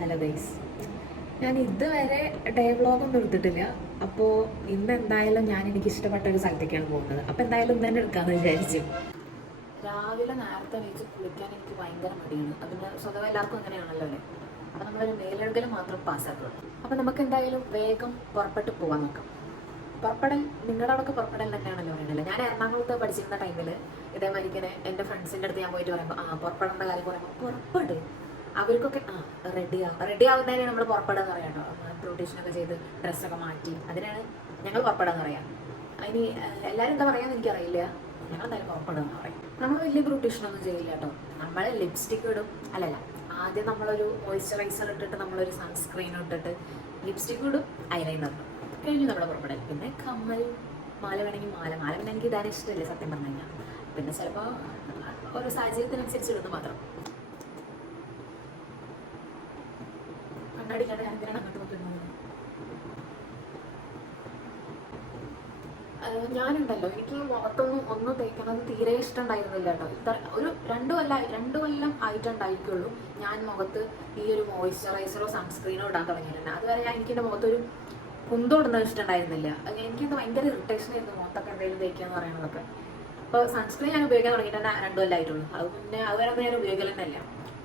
Hello guys. ഞാൻ ഇതുവരെ day വ്ളോഗൊന്നും എടുത്തിട്ടില്ല. അപ്പോൾ ഇന്ന് എന്തായാലും ഞാൻ എനിക്ക് ഇഷ്ടപ്പെട്ട ഒരു സ്ഥലത്തേക്കാണ് പോകുന്നത്. അപ്പോൾ എന്തായാലും ഇന്ന് തന്നെ എടുക്കാമെന്ന് വിചാരിച്ചു. രാവിലെ നേരത്തെ എണീച്ച് കുളിക്കാൻ എനിക്ക് ഭയങ്കര മടിയാണ്. അതിന് സ്വതവേ എല്ലാവർക്കും അങ്ങനെയാണല്ലോ അല്ലേ? അപ്പം നമ്മളൊരു മേലെഴുകൽ മാത്രം പാസ്സാക്കുള്ളൂ അപ്പം നമുക്ക് എന്തായാലും വേഗം പുറപ്പെട്ട് പോകാൻ നോക്കാം. പുറപ്പെടൽ നിങ്ങളുടെ അവിടെയൊക്കെ പുറപ്പെടൽ തന്നെയാണല്ലോ പറയുന്നത് ഞാൻ എറണാകുളത്ത് പഠിച്ചിരുന്ന ടൈമിൽ ഇതേമാതിരി ഇങ്ങനെ എന്റെ ഫ്രണ്ട്സിന്റെ അടുത്ത് ഞാൻ പോയിട്ട് പറയുമ്പോൾ ആ പുറപ്പെടേണ്ട കാര്യം പറയുമ്പോൾ പുറപ്പെട്. അവർക്കൊക്കെ ആ റെഡി ആവും റെഡി ആവുന്നതിനാണ് നമ്മൾ പുറപ്പെടാൻ പറയാം കേട്ടോ ചെയ്ത് ഡ്രസ്സൊക്കെ മാറ്റി. അതിനാണ് ഞങ്ങൾ പുറപ്പെടാൻ എന്ന് പറയാം അതിന് എല്ലാവരും എന്താ പറയാന്ന് എനിക്കറിയില്ല. ഞങ്ങൾ എന്തായാലും പുറപ്പെടുക എന്ന് പറയും. നമ്മൾ വലിയ ബ്യൂട്ടീഷനൊന്നും ചെയ്യില്ല കേട്ടോ. നമ്മൾ ലിപ്സ്റ്റിക് ഇടും. അല്ലല്ല ആദ്യം നമ്മളൊരു മോയ്സ്ചറൈസർ ഇട്ടിട്ട് നമ്മളൊരു സൺസ്ക്രീൻ ഇട്ടിട്ട് ലിപ്സ്റ്റിക് ഇടും ഐലൈനർ ഇടും. കഴിഞ്ഞു നമ്മുടെ പുറപ്പെടൽ പിന്നെ കമ്മൽ മാല വേണമെങ്കിൽ മാല. മാല പിന്നെ എനിക്ക് ഇടാൻ ഇഷ്ടമില്ല സത്യം പറഞ്ഞു കഴിഞ്ഞാൽ പിന്നെ ചിലപ്പോൾ ഓരോ സാഹചര്യത്തിനനുസരിച്ച് ഇടുന്നു ഞാൻ ഞാനുണ്ടല്ലോ. എനിക്ക് മുഖത്തൊന്നും ഒന്നും തേക്കുന്നത് തീരെ ഇഷ്ടമുണ്ടായിരുന്നില്ല കേട്ടോ. ഇത്ര ഒരു രണ്ടു കൊല്ലം രണ്ടു കൊല്ലം ആയിട്ടുണ്ടായിരിക്കുള്ളൂ ഞാൻ മുഖത്ത് ഈ ഒരു മോയ്സ്ചറൈസറോ സൺസ്ക്രീനോ ഇടാൻ തുടങ്ങിയിട്ടുണ്ട് അതുവരെ ഞാൻ എനിക്ക് എന്റെ മുഖത്തൊരു കുന്തം ഇടുന്നത് ഇഷ്ടമുണ്ടായിരുന്നില്ല. എനിക്കെന്ത് ഭയങ്കര ഇറിറ്റേഷൻ ആയിരുന്നു മുഖത്തൊക്കെ എന്തെങ്കിലും തേക്കുക എന്ന് പറയുന്നതൊക്കെ. അപ്പോൾ സൺസ്ക്രീൻ ഞാൻ ഉപയോഗിക്കാൻ തുടങ്ങിയിട്ട് തന്നെ രണ്ടു കൊല്ലമായിട്ടുള്ളൂ അത് പിന്നെ അതുവരെ ഞാൻ ഉപയോഗിക്കലെന്നല്ല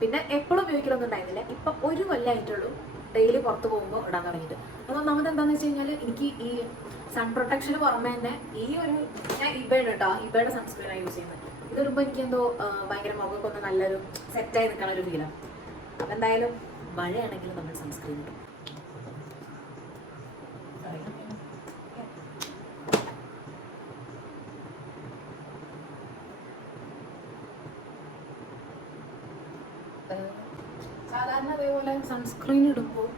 പിന്നെ എപ്പോഴും ഉപയോഗിക്കലൊന്നും ഉണ്ടായിരുന്നില്ല. ഇപ്പം ഒരു കൊല്ലമായിട്ടുള്ളൂ ഡെയിലി പുറത്ത് പോകുമ്പോൾ ഇടാൻ തുടങ്ങിയിട്ട്. അത് ഒന്നാമത് എന്താണെന്ന് വെച്ച് കഴിഞ്ഞാൽ എനിക്ക് ഈ സൺ പ്രൊട്ടക്ഷന് പുറമെ തന്നെ ഈ ഒരു ഞാൻ ഇബയുടെ കേട്ടോ ഇബയുടെ സൺസ്ക്രീനാണ് യൂസ് ചെയ്യുന്നത്. ഇത് വരുമ്പോൾ എനിക്ക് എന്തോ ആ, ഭയങ്കര മുഖമൊക്കെ ഒന്ന് നല്ലൊരു സെറ്റായി നിൽക്കണ ഒരു ഫീലാണ് അപ്പം എന്തായാലും മഴയാണെങ്കിലും നമ്മൾ സൺസ്ക്രീൻ ഇടും സാധാരണ അതേപോലെ സൺസ്ക്രീൻ ഇടുമ്പോൾ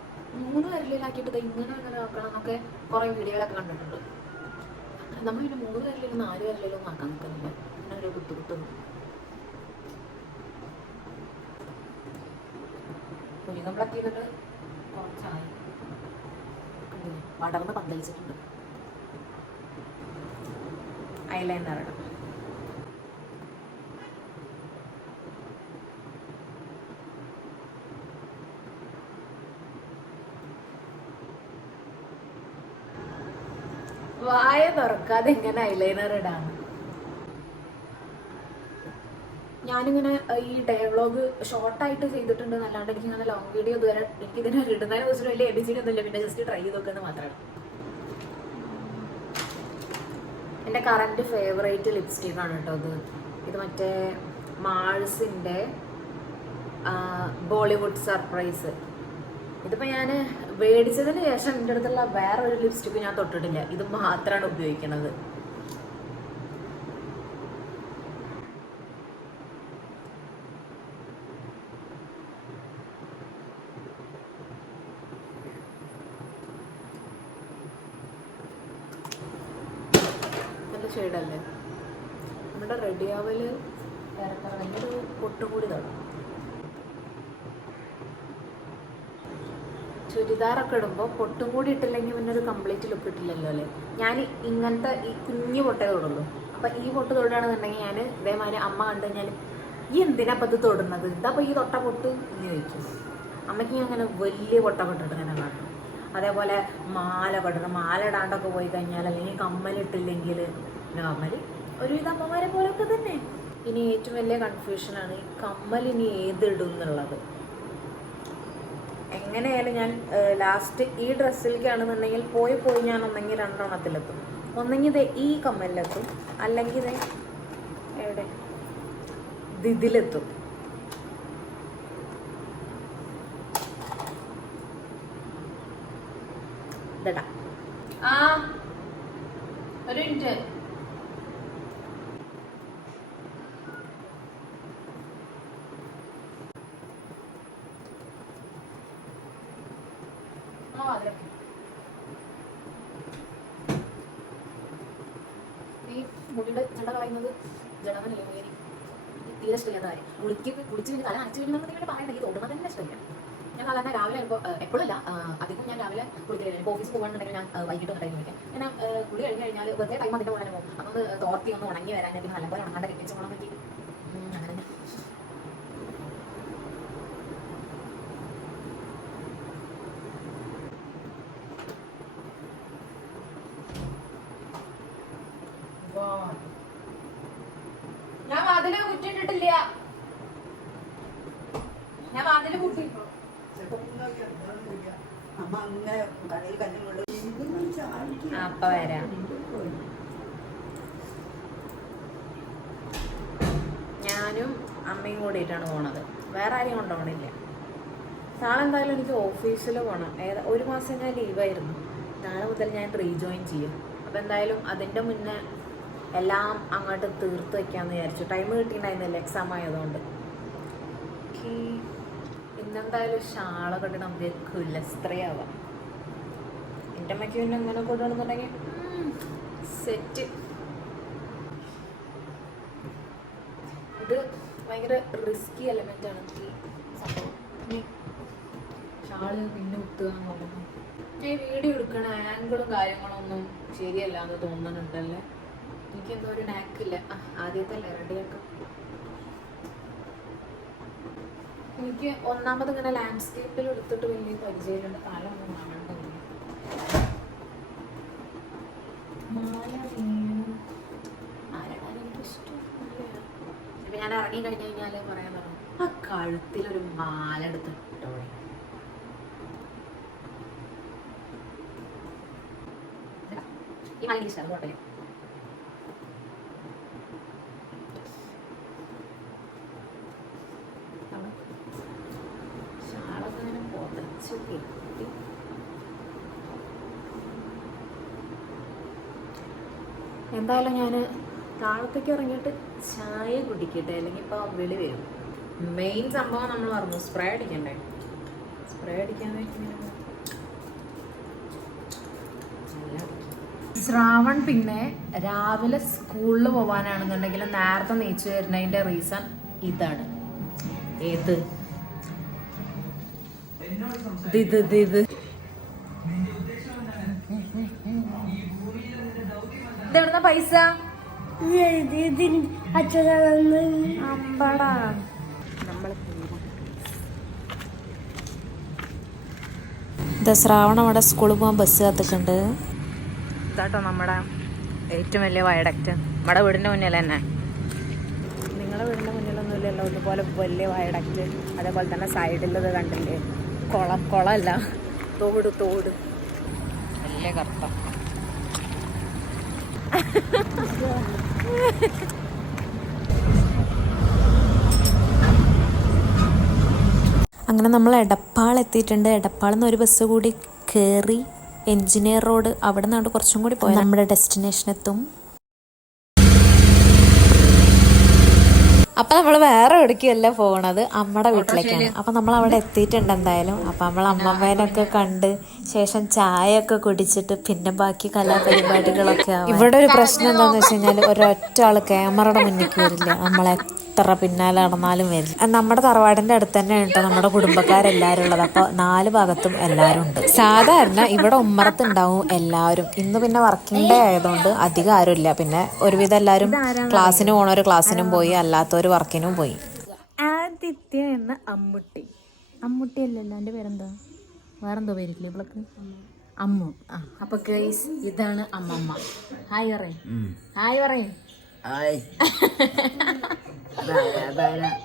മൂന്ന് കരലിലാക്കിയിട്ട് ഇങ്ങനെ ഇങ്ങനെ ആക്കണം എന്നൊക്കെ കുറേ വീഡിയോകളൊക്കെ കണ്ടിട്ടുണ്ട്. നമ്മൾ പിന്നെ മൂന്ന് കരലിലും നാല് വിരലിലും ആക്കാൻ നിൽക്കുന്നില്ല. അങ്ങനെ ഒരു ബുദ്ധിമുട്ടൊന്നും കുഞ്ഞുങ്ങളൊക്കെ കുറച്ചായി? പടർന്ന് പന്തലിച്ചിട്ടുണ്ട്. ഐലൈനർ ഇടാം വായ തുറക്കാതെ എങ്ങനെ ഐലൈനർ ഇടാണ്. ഞാനിങ്ങനെ ഈ ഡേ വ്ളോഗ് ഷോർട്ടായിട്ട് ചെയ്തിട്ടുണ്ട് അല്ലാണ്ട് എനിക്ക് ഇങ്ങനെ ലോങ് വീഡിയോ ഇതുവരെ എനിക്ക് ഇതിനെ ഇടുന്നതിനെ കുറിച്ച് വലിയ എഡിറ്റിംഗ് ഒന്നുമില്ല. പിന്നെ ജസ്റ്റ് ട്രൈ ചെയ്ത് നോക്കുന്നത് മാത്രമാണ് എന്റെ കറണ്ട് ഫേവറേറ്റ് ലിപ്സ്റ്റിക് ആണ് കേട്ടോ ഇത്. ഇത് മറ്റേ മാൾസിന്റെ ബോളിവുഡ് സർപ്രൈസ് ഇതിപ്പോൾ ഞാൻ മേടിച്ചതിന് ശേഷം എന്റെ അടുത്തുള്ള വേറെ ഒരു ലിപ്സ്റ്റിക്ക് ഞാൻ തൊട്ടിട്ടില്ല. ഇത് മാത്രമാണ് ഉപയോഗിക്കുന്നത് ഷെയ്ഡല്ലേ നമ്മുടെ റെഡി ആവൽ ഇറങ്ങി ഒരു പൊട്ടുകൂടി തുടങ്ങും ചുരിദാറൊക്കെ ഇടുമ്പോൾ പൊട്ടും കൂടി ഇട്ടില്ലെങ്കിൽ പിന്നെ ഒരു കംപ്ലീറ്റ് ലുക്ക് ഇട്ടില്ലല്ലോ അല്ലേ? ഞാൻ ഇങ്ങനത്തെ ഈ കുഞ്ഞു പൊട്ടേ തൊടുള്ളൂ. അപ്പം ഈ പൊട്ട് തൊടുകയാണെന്നുണ്ടെങ്കിൽ ഞാൻ ഇതേമാതിരി അമ്മ കണ്ടു കഴിഞ്ഞാൽ ഈ എന്തിനാ അപ്പം ഇത് തൊടുന്നത്? ഇതപ്പോൾ ഈ തൊട്ട പൊട്ട് എന്ന് ചോദിച്ചു. അമ്മയ്ക്ക് അങ്ങനെ വലിയ പൊട്ട പൊട്ടിട്ട് ഇങ്ങനെ കാട്ടും അതേപോലെ മാല പെട്ടത് മാല ഇടാണ്ടൊക്കെ പോയി കഴിഞ്ഞാൽ അല്ലെങ്കിൽ കമ്മലിട്ടില്ലെങ്കിൽ നോർമലി ഒരുവിധ അമ്മമാരെ പോലൊക്കെ തന്നെ. ഇനി ഏറ്റവും വലിയ കൺഫ്യൂഷനാണ് ഈ കമ്മൽ ഇനി ഏതിടും എന്നുള്ളത്. എങ്ങനെയായാലും ഞാൻ ലാസ്റ്റ് ഈ ഡ്രസ്സിലേക്കാണെന്നുണ്ടെങ്കിൽ പോയി പോയി ഞാൻ ഒന്നെങ്കിൽ രണ്ടെണ്ണത്തിലെത്തും. ഒന്നെങ്കിൽ ഇത് ഈ കമ്മലിലെത്തും. അല്ലെങ്കിൽ ഇത് എവിടെ? ഇത് ഇതിലെത്തും ഇതടാ ആ ഒരു മിനിറ്റ് ആ അതിലൊക്കെ ഈ മുടിയുടെ ജട കളയുന്നത് ജടമനല്ലേ മേരി തീരെ ഇഷ്ടമില്ലാത്ത കാര്യം. കുളിക്ക് കഴിഞ്ഞ് തല അരച്ച് കഴിഞ്ഞാൽ പറയണ്ട ഇത് ഉടനെ തന്നെ ഇഷ്ടമില്ല. ഞാൻ സാധാരണ രാവിലെ എപ്പോഴല്ല അധികം ഞാൻ രാവിലെ കുളിക്കില്ല ഇപ്പോൾ ഓഫീസിൽ പോകുകയാണെന്നുണ്ടെങ്കിൽ ഞാൻ വൈകിട്ട് വന്നിട്ട് കുളിക്കാം. എന്നാൽ കുളി കഴിഞ്ഞ് കഴിഞ്ഞാൽ വെറുതെ ടൈം അതിന്റെ പോലെ പോകും. അതൊന്ന് തോർത്തി ഒന്ന് ഉണങ്ങി വരാൻ പിന്നെ നല്ലപോലെ ഉണങ്ങാണ്ട് കെട്ടിച്ച് പോകണം. ഞാൻ വാതിൽ കുറ്റിട്ടിട്ടില്ല. ഞാൻ വാതിൽ കുട്ടി അപ്പൊ വരാം. ഞാനും അമ്മയും കൂടിയിട്ടാണ് പോണത്. വേറെ ആരെയും കൊണ്ടുപോകണില്ല നാളെ എന്തായാലും എനിക്ക് ഓഫീസിൽ പോകണം ഏതാ ഒരു മാസം ഞാൻ ലീവായിരുന്നു നാളെ മുതൽ ഞാൻ റീജോയിൻ ചെയ്യും. അപ്പം എന്തായാലും അതിന്റെ മുന്നേ എല്ലാം അങ്ങോട്ട് തീർത്ത് വെക്കാന്ന് വിചാരിച്ചു. ടൈം കിട്ടിയിട്ടുണ്ടായിരുന്നില്ല എക്സാം ആയതുകൊണ്ട്. ഇന്നെന്തായാലും ഷാളൊക്കെ ഇട്ട് നമുക്ക് കുലസ്ത്രയാവാം. എന്റെ അമ്മയ്ക്ക് പിന്നെ ഇങ്ങനെ കൊണ്ടുവന്നിട്ടുണ്ടെങ്കിൽ സെറ്റ് ഇത് ഭയങ്കര റിസ്കി എലമെന്റ് ആണ് ഈ സംഭവം. ഷാൾ പിന്നെ എന്നുള്ളത് ഞാൻ വീഡിയോ എടുക്കണ ആംഗിളും കാര്യങ്ങളും ഒന്നും ശരിയല്ല എന്ന് തോന്നുന്നുണ്ടല്ലേ? എന്തോ ഒരു നാക്കില്ല ആദ്യത്തെ അല്ലേ റെഡിയാക്കാം എനിക്ക് ഒന്നാമത് ഇങ്ങനെ ലാൻഡ്സ്കേപ്പിൽ എടുത്തിട്ട് വലിയ പരിചയമുണ്ട് പാലം ഒന്നും കാണണ്ടെന്ന് ഞാൻ ഇറങ്ങി കഴിഞ്ഞു കഴിഞ്ഞാൽ പറയാൻ പറഞ്ഞു ആ കഴുത്തിലൊരു മാല ഈ മാല കുഴപ്പമില്ല അവിടെ ഷാളൊക്കെ ഇങ്ങനെ പുതച്ച് കെട്ടി എന്തായാലും ഞാൻ താഴത്തേക്ക് ഇറങ്ങിയിട്ട് ചായ കുടിക്കട്ടെ അല്ലെങ്കിൽ ഇപ്പോൾ വിളി വരും. മെയിൻ സംഭവം നമ്മൾ പറഞ്ഞു സ്പ്രേ അടിക്കണ്ടേ? സ്പ്രേ അടിക്കാൻ ശ്രാവൺ പിന്നെ രാവിലെ സ്കൂളിൽ പോകാനാണെന്നുണ്ടെങ്കിൽ നേരത്തെ നീച്ചു വരുന്നതിന്റെ റീസൺ ഇതാണ്. ഏത്? ഇത് ഇത്. ഇതെവിടുന്ന പൈസ? അമ്പടാ ദസറാവണം അവിടെ സ്കൂളിൽ പോകാൻ ബസ് കാത്തിക്കുണ്ട്. ഇതാട്ടോ നമ്മുടെ ഏറ്റവും വലിയ വയഡക്റ്റ് നമ്മുടെ വീടിന്റെ മുന്നിൽ തന്നെ. നിങ്ങളുടെ വീടിന്റെ മുന്നിലൊന്നും ഇല്ലല്ലോ ഇതുപോലെ വലിയ വയഡക്റ്റ് അതേപോലെ തന്നെ സൈഡിലത് കണ്ടില്ലേ? കുളം കുളമല്ല. തോട് തോട്. വലിയ കറുത്ത അങ്ങനെ നമ്മൾ എടപ്പാൾ എത്തിയിട്ടുണ്ട്. എടപ്പാളിൽ നിന്ന് ഒരു ബസ് കൂടി കയറി എഞ്ചിനീയർ റോഡ്. അവിടെ നിന്നാണ്ട് കുറച്ചും കൂടി പോയാൽ നമ്മുടെ ഡെസ്റ്റിനേഷൻ എത്തും. അപ്പൊ നമ്മൾ വേറെ എവിടേക്കല്ല പോണത്? അമ്മയുടെ വീട്ടിലേക്കാണ്. അപ്പൊ നമ്മൾ അവിടെ എത്തിയിട്ടുണ്ട് എന്തായാലും. അപ്പൊ നമ്മൾ അമ്മമ്മേനൊക്കെ കണ്ട് ശേഷം ചായ ഒക്കെ കുടിച്ചിട്ട് പിന്നെ ബാക്കി കലാപരിപാടികളൊക്കെ. ഇവിടെ ഒരു പ്രശ്നം എന്താന്ന് വെച്ച് കഴിഞ്ഞാൽ ഒരൊറ്റ ആൾ ക്യാമറയുടെ മുന്നിലേക്ക് വരില്ല നമ്മളെ എത്ര പിന്നാലെ നടന്നാലും വരില്ല നമ്മുടെ തറവാടിന്റെ അടുത്ത് തന്നെ കേട്ടോ നമ്മുടെ കുടുംബക്കാരെല്ലാരും ഉള്ളത്. അപ്പൊ നാല് ഭാഗത്തും എല്ലാവരും ഉണ്ട്. സാധാരണ ഇവിടെ ഉമ്മറത്ത് ഉണ്ടാവും എല്ലാവരും. ഇന്ന് പിന്നെ വർക്കിംഗ് ഡേ ആയതുകൊണ്ട് അധികം ആരും ഇല്ല പിന്നെ ഒരുവിധം എല്ലാവരും ക്ലാസ്സിന് പോണവർ ക്ലാസ്സിനും പോയി അല്ലാത്തവർ വർക്കിനും പോയി. ആദിത്യ എന്ന അമ്മുട്ടി. അമ്മുട്ടി അല്ലല്ലോ എന്റെ പേരെന്താ? വേറെന്തോ പേരില്ലേ ഇവൾക്ക് അമ്മു. ആ അപ്പൊ കേസ് ഇതാണ് അമ്മമ്മ. ഹായ് പറയും. ഹായ് പറയും. ആയ്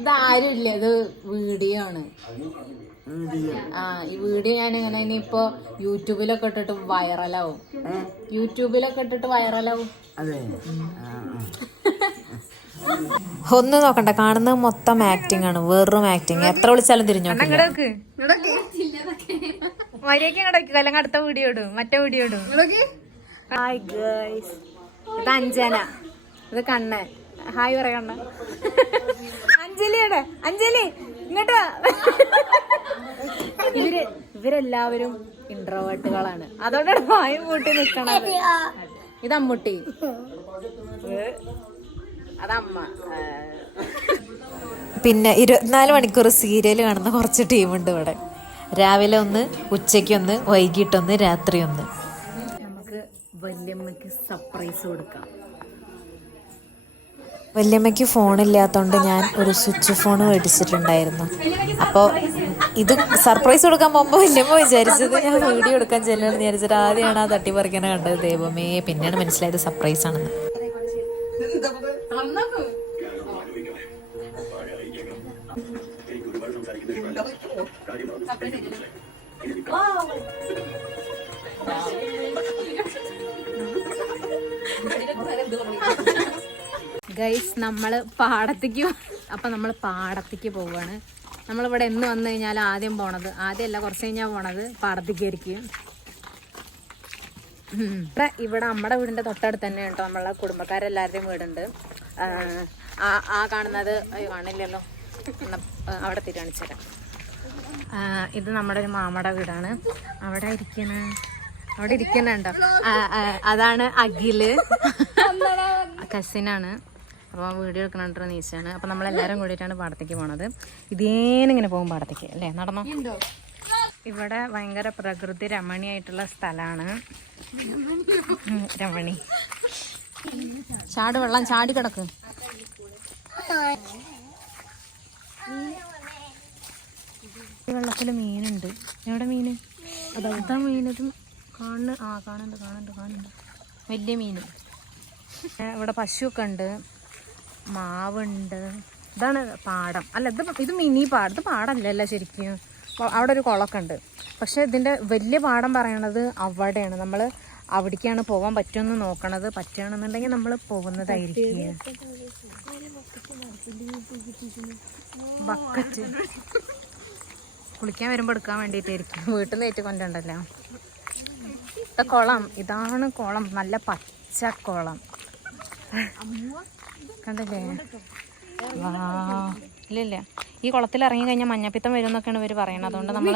ഇതാരും ഇല്ല ഇത് വീഡിയോ. ആണ് ആ ഈ വീഡിയോ ഞാൻ ഇങ്ങനെ ഇനിയിപ്പോ യൂട്യൂബിലൊക്കെ ഇട്ടിട്ട് വൈറലാവും. യൂട്യൂബിലൊക്കെ ഇട്ടിട്ട് വൈറലാവും. അതെ. ഒന്നും നോക്കണ്ട കാണുന്നത് മൊത്തം ആക്ടിങ് ആണ് വെറും ആക്ടിങ് എത്ര വിളിച്ചാലും തിരിഞ്ഞു അല്ലെങ്കിൽ അടുത്ത വീഡിയോ ഇടും. മറ്റേ വീഡിയോ ഇടും. ഹായ് ഗേൾസ് ഇത് അഞ്ജന. ഇത് കണ്ണൻ. ഹായ് പറയണ. അഞ്ജലിയുടെ അഞ്ജലി ഇങ്ങോട്ട്. ഇവർ ഇവരെല്ലാവരും ഇൻട്രോവേർട്ടുകളാണ് അതോടെ വായും കൂട്ടി നിക്കണത്. ഇത് അമ്മുട്ടി അതമ്മ. പിന്നെ ഇരുപത്തിനാല് മണിക്കൂർ സീരിയൽ കാണുന്ന കുറച്ച് ടീമുണ്ട് ഇവിടെ. രാവിലെ ഒന്ന് ഉച്ചയ്ക്കൊന്ന് വൈകിട്ടൊന്ന് രാത്രി ഒന്ന് നമുക്ക് വല്യമ്മക്ക് സർപ്രൈസ് കൊടുക്കാം. വല്യമ്മയ്ക്ക് ഫോണില്ലാത്തതുകൊണ്ട് ഞാൻ ഒരു സ്വിച്ച് ഫോൺ മേടിച്ചിട്ടുണ്ടായിരുന്നു. അപ്പോൾ ഇത് സർപ്രൈസ് കൊടുക്കാൻ പോകുമ്പോൾ വല്യമ്മ വിചാരിച്ചത് ഞാൻ വീഡിയോ എടുക്കാൻ ചെല്ലണമെന്ന് വിചാരിച്ചിട്ട് ആദ്യമാണ് ആ തട്ടി പറിക്കണ കണ്ടത്. ദൈവമേ പിന്നെയാണ് മനസ്സിലായത് സർപ്രൈസ് ആണെന്ന്. ഗൈസ് നമ്മൾ പാടത്തേക്ക് അപ്പം നമ്മൾ പാടത്തേക്ക് പോവുകയാണ് നമ്മളിവിടെ എന്ന് വന്നു കഴിഞ്ഞാൽ ആദ്യം പോണത്. ആദ്യമല്ല കുറച്ച് കഴിഞ്ഞാൽ പോണത് പാടത്തേക്കായിരിക്കും. ഇവിടെ ഇവിടെ നമ്മുടെ വീടിന്റെ തൊട്ടടുത്ത് തന്നെ കേട്ടോ. നമ്മളെ കുടുംബക്കാരെല്ലാവരുടെയും വീടുണ്ട്. ആ, കാണുന്നത് കാണില്ലല്ലോ. അവിടെ തിരി. തരാം ഇത് നമ്മുടെ ഒരു മാമയുടെ വീടാണ്. അവിടെ ഇരിക്കണ. അവിടെ ഇരിക്കുന്നുണ്ടോ അതാണ് അഖിൽ. കസിനാണ്. അപ്പോൾ വീഡിയോ എടുക്കണ നീച്ചാണ് അപ്പോൾ നമ്മളെല്ലാവരും കൂടിയിട്ടാണ് പാടത്തേക്ക് പോണത്. ഇതേനിങ്ങനെ പോകും പാടത്തേക്ക് അല്ലേ? നടന്നോ? ഇവിടെ ഭയങ്കര പ്രകൃതി രമണിയായിട്ടുള്ള സ്ഥലമാണ് രമണി. ചാട് വെള്ളം ചാടി കിടക്ക്. വെള്ളത്തിൽ വെള്ളത്തിൽ മീനുണ്ട്. എവിടെ മീന്? അതാ മീനത് കാണുന്നു ആ കാണുന്നുണ്ട് കാണുന്നുണ്ട് കാണുന്നുണ്ട്. വലിയ മീന് ഏ, ഇവിടെ പശുവൊക്കെ ഉണ്ട്. മാവുണ്ട്. ഇതാണ് പാടം. അല്ല ഇത് ഇത് മിനി പാടം. ഇത് പാടല്ലല്ലോ ശരിക്കും. അവിടെ ഒരു കുളമൊക്കെ ഉണ്ട് പക്ഷെ ഇതിന്റെ വലിയ പാടം പറയണത് അവിടെയാണ്. നമ്മൾ അവിടേക്കാണ് പോകാൻ പറ്റുമെന്ന് നോക്കണത് പറ്റുകയാണെന്നുണ്ടെങ്കിൽ നമ്മൾ പോകുന്നതായിരിക്കും. ബക്കറ്റ്. കുളിക്കാൻ വരുമ്പോൾ എടുക്കാൻ വേണ്ടിയിട്ടായിരിക്കും. വീട്ടിൽ നിന്ന് ഏറ്റവും കൊണ്ടുണ്ടല്ലോ ഇതാ കുളം. ഇതാണ് കുളം. നല്ല പച്ച കുളം. കണ്ടില്ലേ? ഇല്ലില്ല ഇല്ല ഇല്ല ഈ കുളത്തിൽ ഇറങ്ങി കഴിഞ്ഞാൽ മഞ്ഞപ്പിത്തം വരും എന്നൊക്കെയാണ് ഇവർ പറയുന്നത്. അതുകൊണ്ട് നമ്മൾ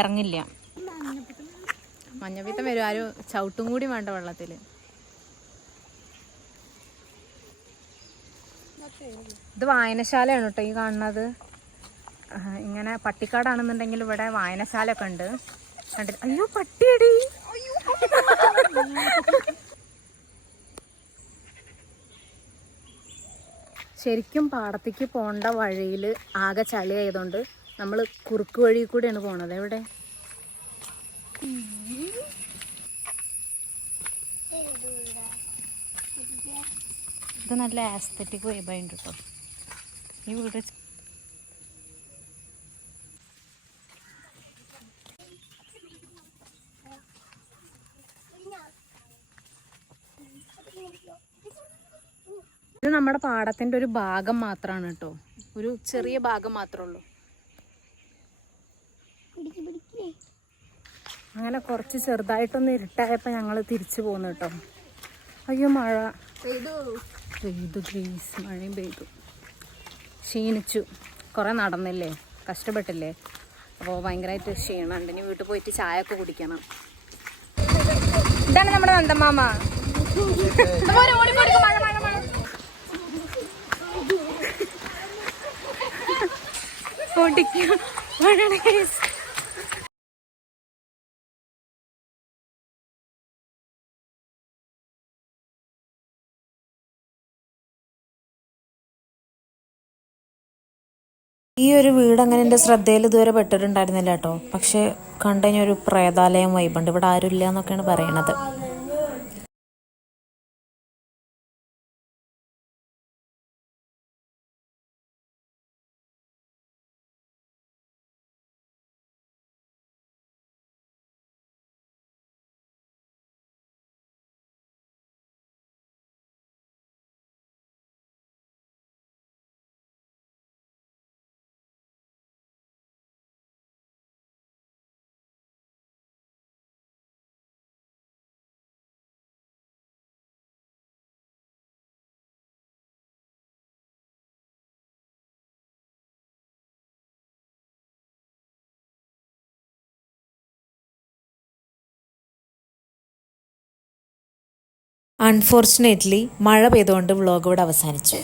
ഇറങ്ങില്ല. മഞ്ഞപ്പിത്തം വരും. ആരും ചവിട്ടും കൂടി വേണ്ട വെള്ളത്തിൽ ഇത് വായനശാലയാണ് കേട്ടോ ഈ കാണുന്നത്. ഇങ്ങനെ പട്ടിക്കാടാണെന്നുണ്ടെങ്കിൽ ഇവിടെ വായനശാലയൊക്കെ ഉണ്ട്. കണ്ടില്ല. അയ്യോ പട്ടിയടി. ശരിക്കും പാടത്തേക്ക് പോകേണ്ട വഴിയിൽ ആകെ ചളി ആയതുകൊണ്ട് നമ്മൾ കുറുക്ക് വഴി കൂടെയാണ് പോണത്. എവിടെ? ഇത് നല്ല ആസ്തറ്റിക് വൈബായിട്ടോ ഈ വീട് ഇത് നമ്മുടെ പാടത്തിന്റെ ഒരു ഭാഗം മാത്രമാണ് കേട്ടോ. ഒരു ചെറിയ ഭാഗം മാത്രമേ ഉള്ളൂ. അങ്ങനെ കുറച്ച് ചെറുതായിട്ടൊന്ന് ഇരുട്ടായപ്പോൾ ഞങ്ങൾ തിരിച്ചു പോന്നു കേട്ടോ. അയ്യോ മഴ. പെയ്തു. ഗ്രീസ് മഴയും പെയ്തു. ക്ഷീണിച്ചു. കുറേ നടന്നില്ലേ? കഷ്ടപ്പെട്ടില്ലേ? അപ്പോൾ ഭയങ്കരമായിട്ട് ക്ഷീണമുണ്ട് ഇനി വീട്ടിൽ പോയിട്ട് ചായ ഒക്കെ കുടിക്കണം. ഇതാണ് നമ്മുടെ നന്ദമാമ. ഓടിക്കും ഈ ഒരു വീട് അങ്ങനെ എന്റെ ശ്രദ്ധയിൽ ഇതുവരെ പെട്ടിട്ടുണ്ടായിരുന്നില്ല കേട്ടോ. പക്ഷെ കണ്ടു കഴിഞ്ഞാൽ ഒരു പ്രേതാലയം വൈബുണ്ട് ഇവിടെ ആരും ഇല്ല എന്നൊക്കെയാണ് പറയണത്. അൺഫോർച്ചുനേറ്റ്ലി മഴ പെയ്തുകൊണ്ട് വ്ളോഗ് ഇവിടെ അവസാനിച്ചു.